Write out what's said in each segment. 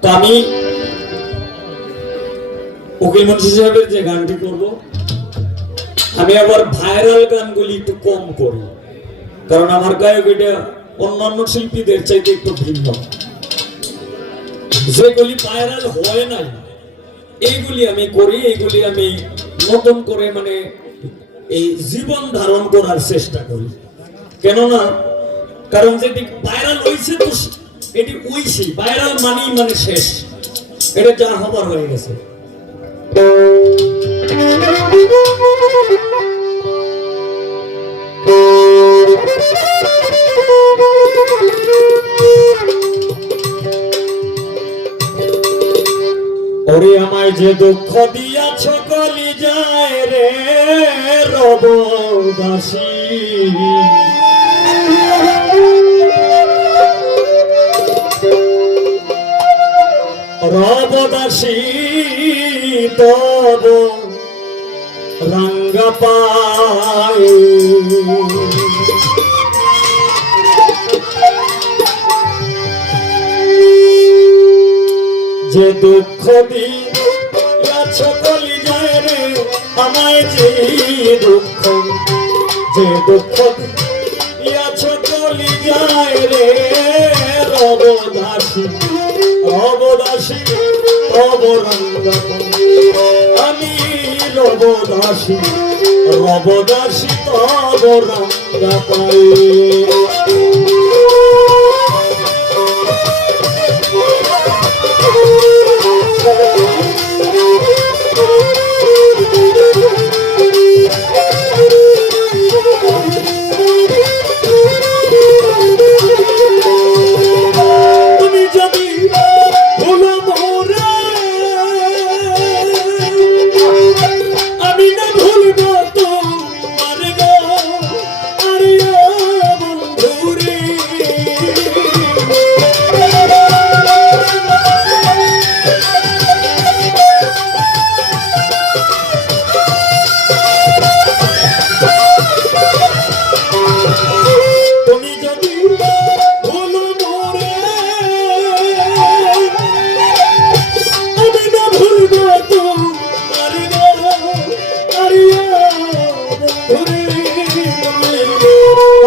তো আমি উকিল মুন্সি সাহেবের যে গানটি করব, আমি আবার ভাইরাল গানগুলি একটু কম করি, কারণ আমার গায়ক এটা অন্যান্য শিল্পীদের চাইতে একটু ভিন্ন। যেগুলি ভাইরাল হয় নাই, এইগুলি আমি করি, এইগুলি আমি নতুন করে মানে এই জীবন ধারণ করার চেষ্টা করি। কেননা, কারণ যেটি ভাইরাল হয়েছে তো এটি ওইছে ভাইরাল মানেই মানে শেষ। এটা যা হবার হয়ে গেছে। ওরে আমায় যে দুঃখ দিয়াছ কলি যায় রে রব দাসী রব দাসী তব রঙ্গ পায় যে দুঃখ দিয়াছ কলি যায় রে, আমায় যে দুঃখ যে দুঃখ দিয়াছ কলি যায় রে রবদাসী রবদাসী রব রঙ্গ আমি রবদাসী রবদাসী তব রঙ্গা পাই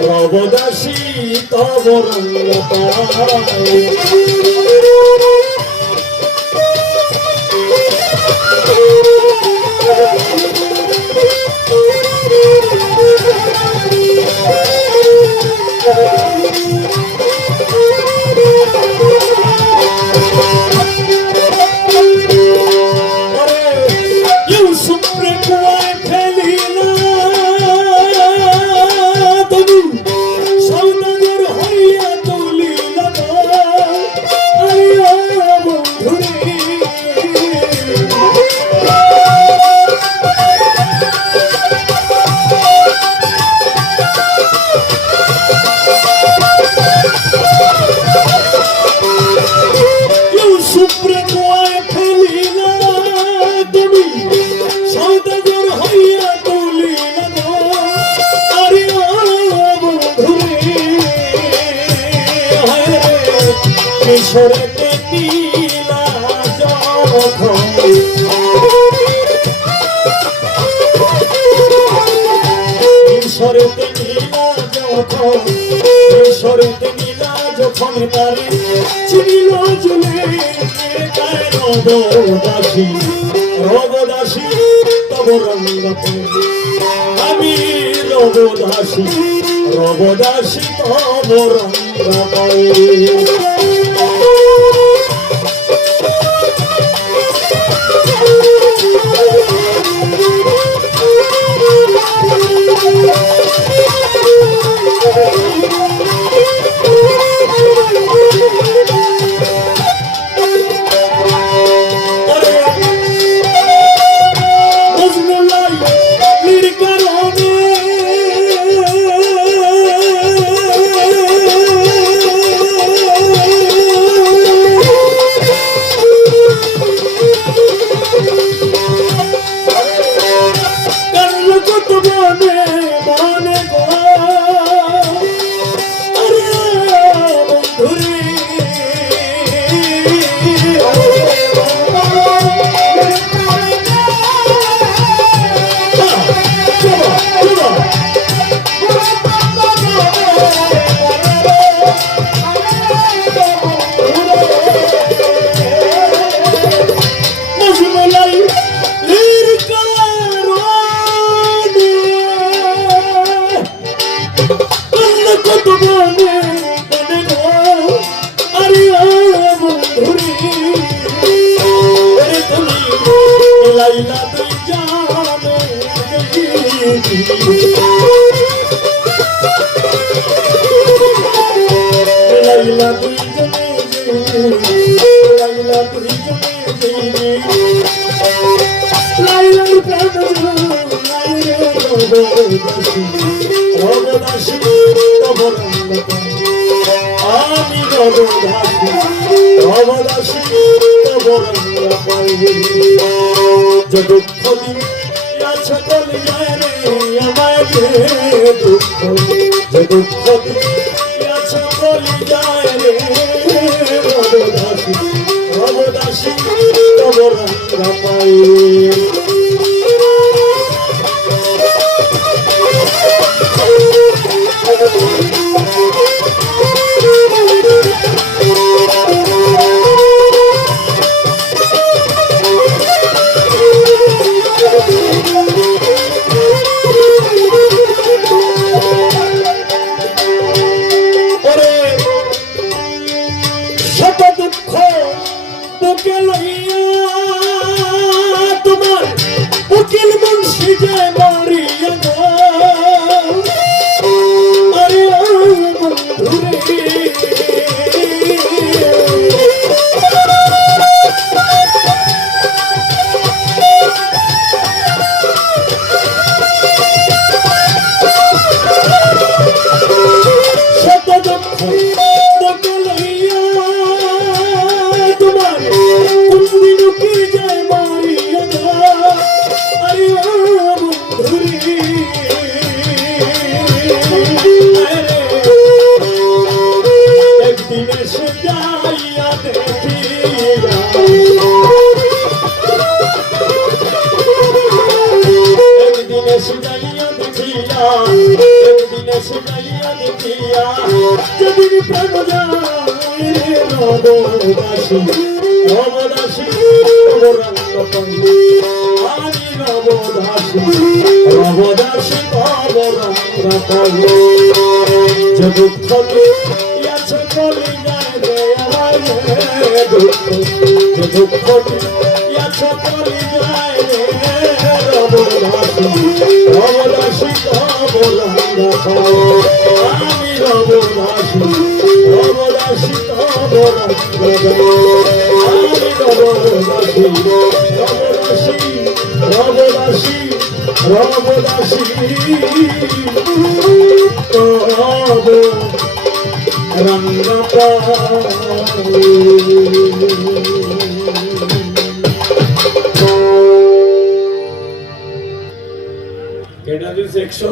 রবদাসী তব তারে চিনিল জুলে রবদাসী রবদাসী তব রঙ্গ আমি রবদাসী রবদাসী তব আমি রবদাসী রবদাসী তবরঙ্গ যে দুঃখ দিয়ে আছো কলি যায় রে আমায় যে দুঃখ যে দুঃখ দিয়ে তবরঙ্গ পাই দেখিয়া যেদিন প্রেম যায় নবদাসী নবদাসী নবরঙ্গ পঙ্গু আমি নবদাসী নবদাসী নবরঙ্গ পঙ্গু যে দুঃখ ইয়াছে কলি যায় রে দুঃখ, যে দুঃখ ইয়াছে কলি যায় রে রবদাসী রবদাসী রবদাসী রবদাসী কেটা দিস একশো